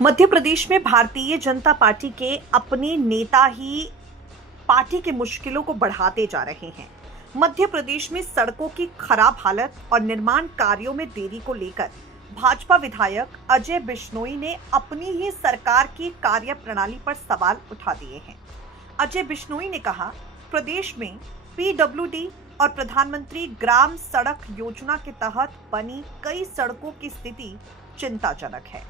मध्य प्रदेश में भारतीय जनता पार्टी के अपने नेता ही पार्टी की मुश्किलों को बढ़ाते जा रहे हैं। मध्य प्रदेश में सड़कों की खराब हालत और निर्माण कार्यों में देरी को लेकर भाजपा विधायक अजय बिश्नोई ने अपनी ही सरकार की कार्यप्रणाली पर सवाल उठा दिए हैं। अजय बिश्नोई ने कहा, प्रदेश में पीडब्ल्यूडी और प्रधानमंत्री ग्राम सड़क योजना के तहत बनी कई सड़कों की स्थिति चिंताजनक है।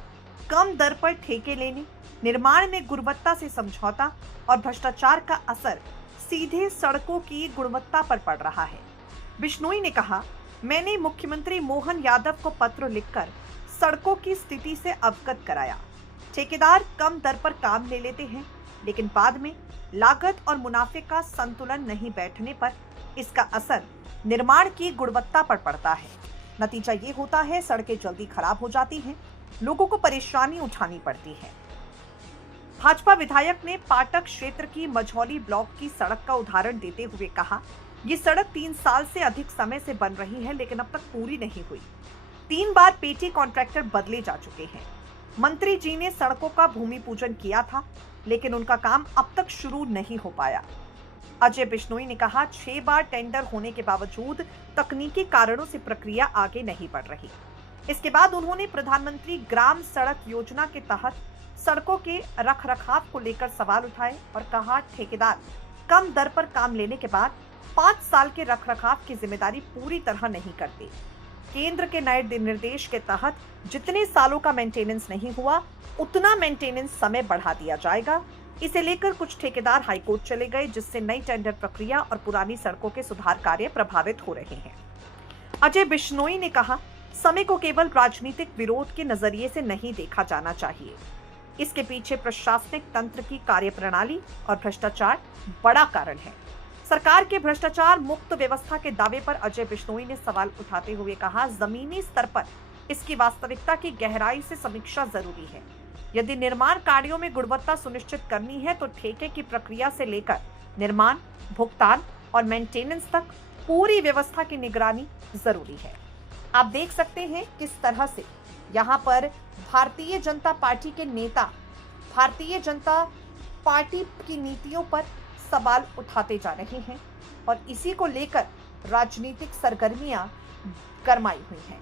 कम दर पर ठेके लेने, निर्माण में गुणवत्ता से समझौता और भ्रष्टाचार का असर सीधे सड़कों की गुणवत्ता पर पड़ रहा है। बिश्नोई ने कहा, मैंने मुख्यमंत्री मोहन यादव को पत्र लिखकर सड़कों की स्थिति से अवगत कराया। ठेकेदार कम दर पर काम ले लेते हैं, लेकिन बाद में लागत और मुनाफे का संतुलन नहीं बैठने पर इसका असर निर्माण की गुणवत्ता पर पड़ता है। नतीजा ये होता है, सड़कें जल्दी खराब हो जाती हैं, लोगों को परेशानी उठानी पड़ती है। भाजपा विधायक ने पाटक क्षेत्र की मझौली ब्लॉक की सड़क का उदाहरण देते हुए कहा, ये सड़क 3 साल से अधिक समय से बन रही है, लेकिन अब तक पूरी नहीं हुई। 3 बार पेटी कॉन्ट्रैक्टर बदले जा चुके हैं। मंत्री जी ने सड़कों का भूमि पूजन किया था, लेकिन उनका काम अब तक शुरू नहीं हो पाया। अजय बिश्नोई ने कहा, 6 बार टेंडर होने के बावजूद तकनीकी कारणों से प्रक्रिया आगे नहीं बढ़ रही। इसके बाद उन्होंने प्रधानमंत्री ग्राम सड़क योजना के तहत सड़कों के रखरखाव को लेकर सवाल उठाए और कहा, ठेकेदार कम दर पर काम लेने के बाद 5 साल के रखरखाव की जिम्मेदारी पूरी तरह नहीं करते। केंद्र के नए निर्देश के तहत जितने सालों का मेंटेनेंस नहीं हुआ, उतना मेंटेनेंस समय बढ़ा दिया जाएगा। इसे लेकर कुछ ठेकेदार हाईकोर्ट चले गए, जिससे नई टेंडर प्रक्रिया और पुरानी सड़कों के सुधार कार्य प्रभावित हो रहे हैं। अजय बिश्नोई ने कहा, समय को केवल राजनीतिक विरोध के नजरिए से नहीं देखा जाना चाहिए। इसके पीछे प्रशासनिक तंत्र की कार्यप्रणाली और भ्रष्टाचार बड़ा कारण है। सरकार के भ्रष्टाचार मुक्त व्यवस्था के दावे पर अजय बिश्नोई ने सवाल उठाते हुए कहा, जमीनी स्तर पर इसकी वास्तविकता की गहराई से समीक्षा जरूरी है। यदि निर्माण कार्यों में गुणवत्ता सुनिश्चित करनी है तो ठेके की प्रक्रिया से लेकर निर्माण, भुगतान और मेंटेनेंस तक पूरी व्यवस्था की निगरानी जरूरी है। आप देख सकते हैं किस तरह से यहाँ पर भारतीय जनता पार्टी के नेता भारतीय जनता पार्टी की नीतियों पर सवाल उठाते जा रहे हैं और इसी को लेकर राजनीतिक सरगर्मियां गरमाई हुई हैं।